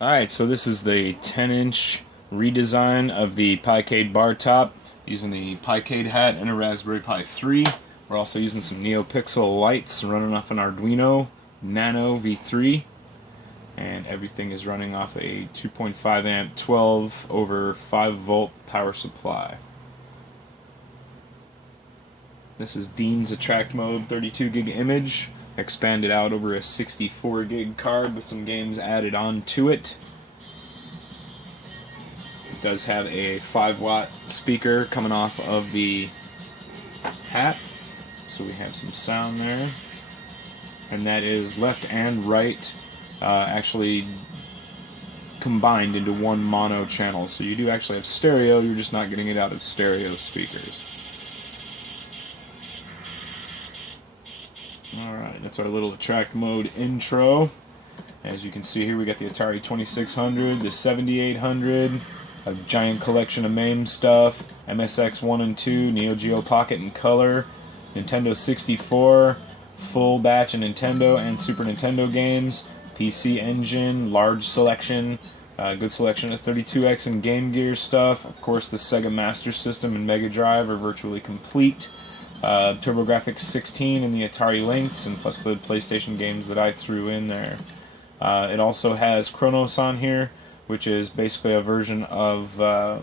Alright, so this is the 10-inch redesign of the Picade bar top using the Picade hat and a Raspberry Pi 3. We're also using some NeoPixel lights running off an Arduino Nano V3, and everything is running off a 2.5 amp 12 over 5 volt power supply. This is Dean's Attract Mode 32 gig image, expanded out over a 64 gig card with some games added on to it. It does have a 5-watt speaker coming off of the hat, so we have some sound there. And that is left and right actually combined into one mono channel. So you do actually have stereo, you're just not getting it out of stereo speakers. Alright, that's our little Attract Mode intro. As you can see here, we got the Atari 2600, the 7800, a giant collection of MAME stuff, MSX 1 and 2, Neo Geo Pocket in color, Nintendo 64, full batch of Nintendo and Super Nintendo games, PC Engine, large selection, good selection of 32X and Game Gear stuff. Of course, the Sega Master System and Mega Drive are virtually complete. TurboGrafx 16 and the Atari Lynx, and plus the PlayStation games that I threw in there. It also has Kronos on here, which is basically a version of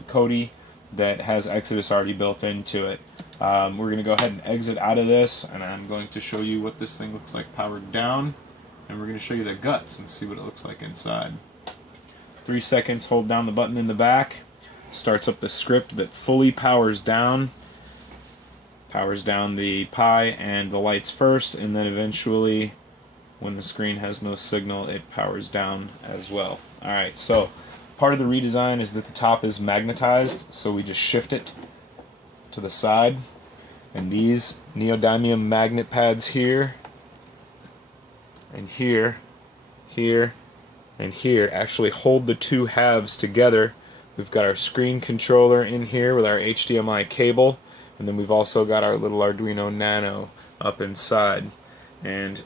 Kodi that has Exodus already built into it. We're going to go ahead and exit out of this, and I'm going to show you what this thing looks like powered down, and we're going to show you the guts and see what it looks like inside. 3 seconds, hold down the button in the back, starts up the script that fully powers down the Pi and the lights first, and then eventually, when the screen has no signal, it powers down as well. Alright, so part of the redesign is that the top is magnetized, so we just shift it to the side, and these neodymium magnet pads here and here, here, and here actually hold the two halves together. We've got our screen controller in here with our HDMI cable, and then we've also got our little Arduino Nano up inside. And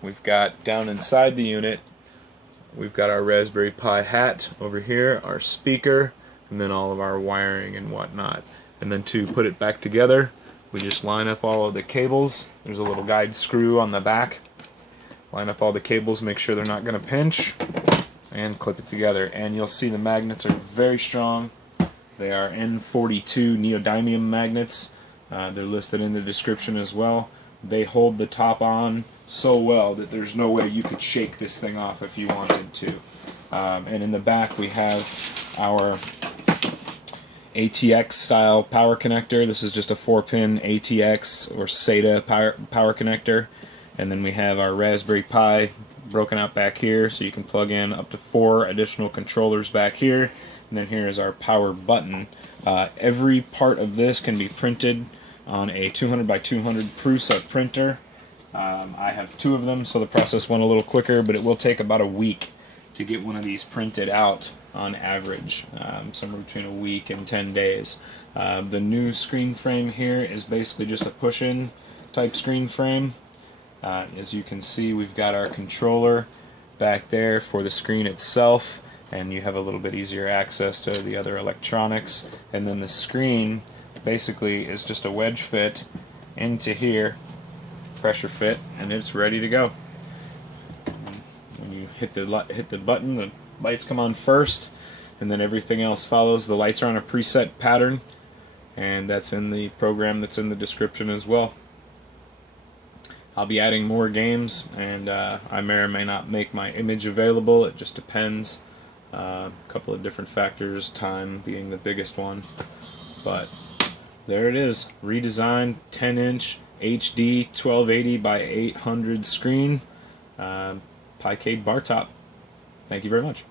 we've got down inside the unit, we've got our Raspberry Pi hat over here, our speaker, and then all of our wiring and whatnot. And then to put it back together, we just line up all of the cables. There's a little guide screw on the back. Line up all the cables, make sure they're not going to pinch, and clip it together. And you'll see the magnets are very strong. They are N42 neodymium magnets. They're listed in the description as well. They hold the top on so well that there's no way you could shake this thing off if you wanted to. And in the back we have our ATX style power connector. This is just a 4-pin ATX or SATA power connector. And then we have our Raspberry Pi broken out back here, so you can plug in up to 4 additional controllers back here. And then here is our power button. Every part of this can be printed on a 200 by 200 Prusa printer. I have 2 of them, so the process went a little quicker, but it will take about a week to get one of these printed out on average, somewhere between a week and 10 days. The new screen frame here is basically just a push-in type screen frame. As you can see, we've got our controller back there for the screen itself, and you have a little bit easier access to the other electronics. And then the screen basically is just a wedge fit into here, pressure fit, and it's ready to go. When you hit the button, the lights come on first, and then everything else follows. The lights are on a preset pattern, and that's in the program that's in the description as well. I'll be adding more games, and I may or may not make my image available. It just depends. A couple of different factors, time being the biggest one. But there it is, redesigned 10-inch HD 1280 by 800 screen, Picade bar top. Thank you very much.